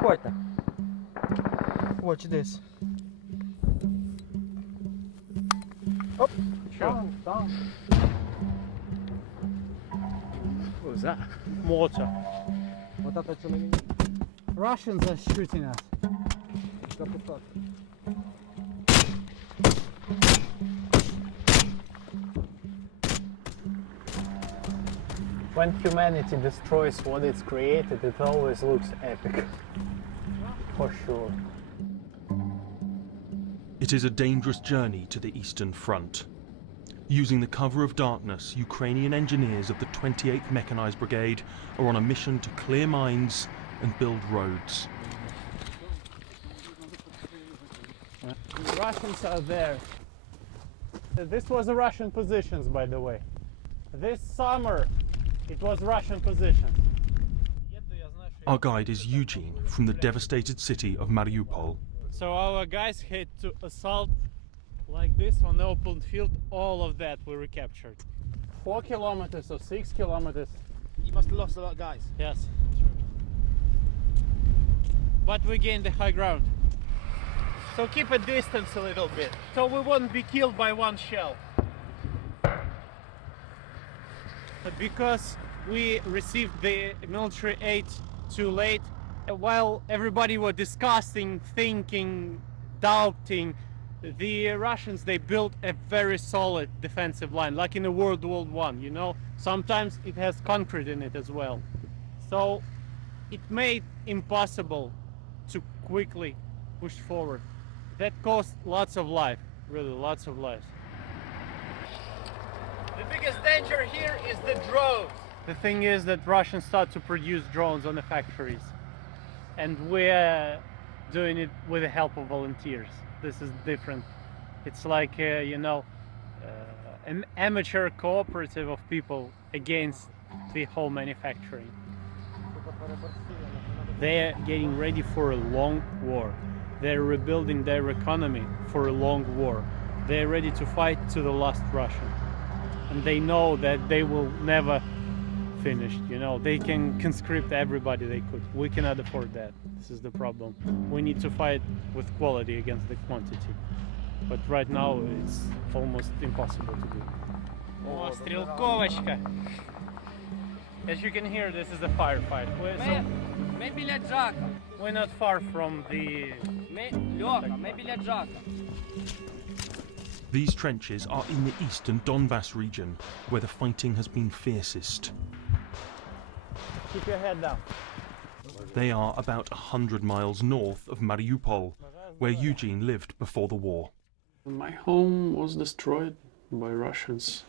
Підходьте. Watch this. Up. Down. What was that? Mortar. Вот это что на меня? Russians are shooting us. When humanity destroys what it's created, it always looks epic. For sure. It is a dangerous journey to the Eastern Front. Using the cover of darkness, Ukrainian engineers of the 28th Mechanized Brigade are on a mission to clear mines and build roads. The Russians are there. This was a Russian positions, by the way. This summer, it was Russian positions. Our guide is Eugene from the devastated city of Mariupol. So our guys had to assault like this on the open field. All of that we recaptured. 4 kilometers or 6 kilometers. You must have lost a lot of guys. Yes. But we gained the high ground. So keep a distance a little bit, so we won't be killed by one shell. Because we received the military aid too late, while everybody was discussing, thinking, doubting, the Russians, they built a very solid defensive line, like in the World War I, you know. Sometimes it has concrete in it as well. So it made impossible to quickly push forward. That cost lots of life, really lots of lives. The biggest danger here is the drones. The thing is that Russians start to produce drones on the factories, and we're doing it with the help of volunteers. This is different. It's like an amateur cooperative of people against the whole manufacturing. They're getting ready for a long war. They're rebuilding their economy for a long war. They're ready to fight to the last Russian. And they know that they will never finish, you know. They can conscript everybody they could. We cannot afford that. This is the problem. We need to fight with quality against the quantity. But right now it's almost impossible to do. Oh, стрелковочка. As you can hear, this is a firefight. We're not far from the... These trenches are in the eastern Donbas region, where the fighting has been fiercest. Keep your head down. They are about 100 miles north of Mariupol, where Eugene lived before the war. My home was destroyed by Russians.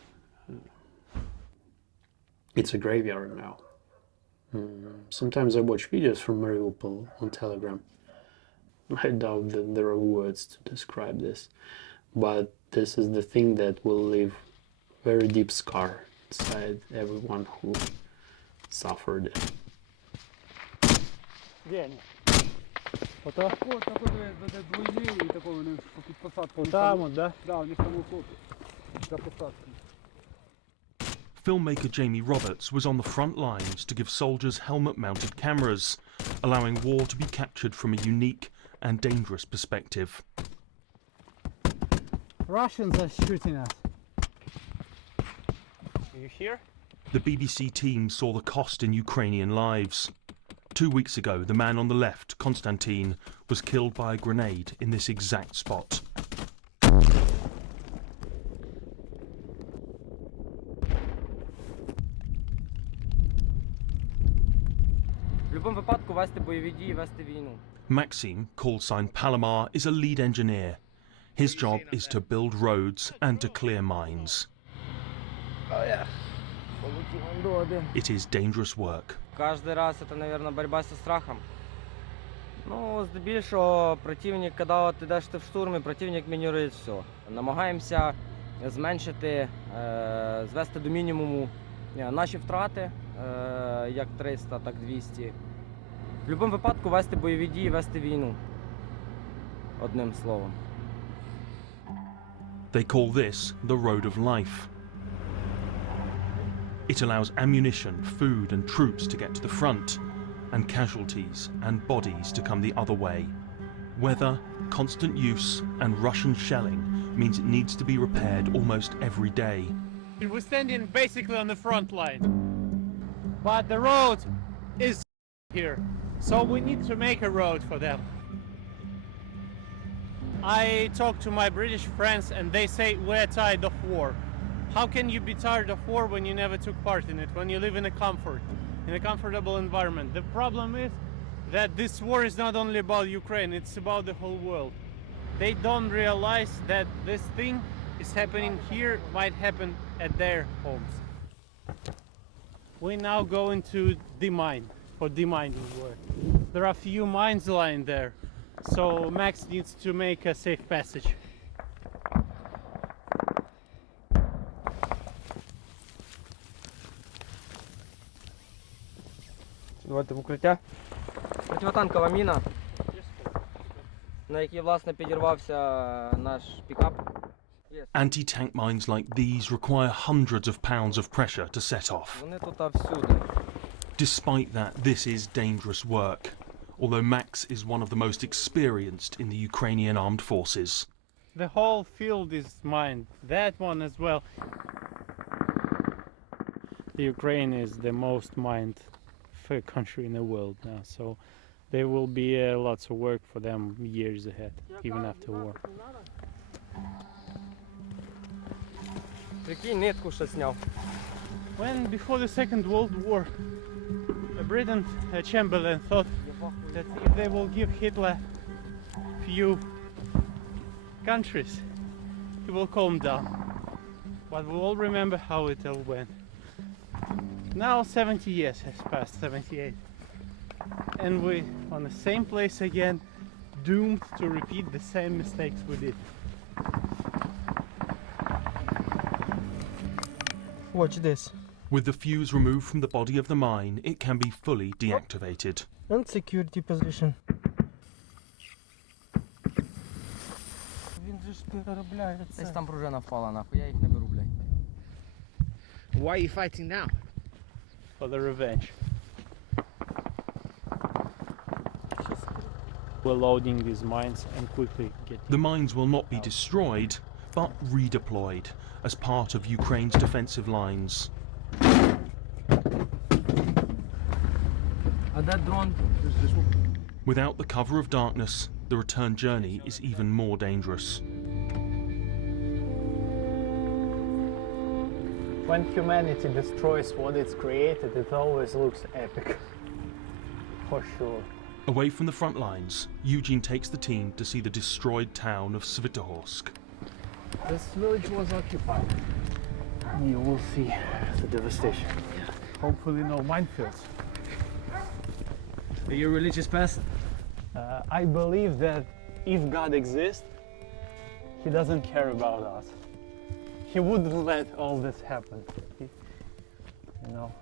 It's a graveyard now. Sometimes I watch videos from Mariupol on Telegram. I doubt that there are words to describe this, but this is the thing that will leave very deep scar inside everyone who suffered it. Где они? Вот такой двойные, и такой у них під посадкою. Там вот, да? Да, у них там окопи за посадкою. Filmmaker Jamie Roberts was on the front lines to give soldiers helmet-mounted cameras, allowing war to be captured from a unique and dangerous perspective. Russians are shooting us. You hear? The BBC team saw the cost in Ukrainian lives. 2 weeks ago, the man on the left, Konstantin, was killed by a grenade in this exact spot. В будь-якому випадку вести бойові дії, вести війну. Maxim, call sign Palomar, is a lead engineer. His job is to build roads and to clear mines. Oh yeah. It is dangerous work. Кожен раз це, мабуть, боротьба зі страхом. Ну, здебільшого противник, коли ти йдеш в штурмі, противник мінірує все. Намагаємося зменшити, звести до мінімуму наші втрати, як 300, так 200. В будь-якому випадку вести бойові дії, вести війну. Одним словом. They call this the road of life. It allows ammunition, food and troops to get to the front, and casualties and bodies to come the other way. Weather, constant use and Russian shelling means it needs to be repaired almost every day. We're standing basically on the front line, but the road is here, so we need to make a road for them. I talk to my British friends and they say we're tired of war. How can you be tired of war when you never took part in it, when you live in a comfortable environment? The problem is that this war is not only about Ukraine, it's about the whole world. They don't realize that this thing is happening here, might happen at their homes. We now go into demine, for demining work. There are a few mines lying there, so Max needs to make a safe passage. Давайте в укриття. Противотанкова міна, на якій, власне, підірвався наш пікап. Anti-tank mines like these require hundreds of pounds of pressure to set off. Вони тут всюди. Despite that, this is dangerous work, although Max is one of the most experienced in the Ukrainian armed forces. The whole field is mined, that one as well. The Ukraine is the most mined country in the world now, so there will be lots of work for them years ahead, even after war. Прикинь, нитку ще зняв. When before the Second World War, Britain Chamberlain thought that if they will give Hitler few countries, he will calm down. But we all remember how it all went. Now 70 years has passed, 78, and we on the same place again, doomed to repeat the same mistakes we did. Watch this. With the fuse removed from the body of the mine, it can be fully deactivated. And security position. Він же ж Десь переробляється. там пружина впала, нахуй, я їх не беру, блядь. Why are you fighting now? For the revenge. We're loading these mines and quickly getting. The mines will not be destroyed, but redeployed as part of Ukraine's defensive lines. А де дрон? Without the cover of darkness, the return journey is even more dangerous. When humanity destroys what it's created, it always looks epic. For sure. Away from the front lines, Eugene takes the team to see the destroyed town of Svitogorsk. This village was occupied. You will see the devastation. Hopefully no minefields. Are you a religious person? I believe that if God exists, He doesn't care about us. He wouldn't let all this happen. You know,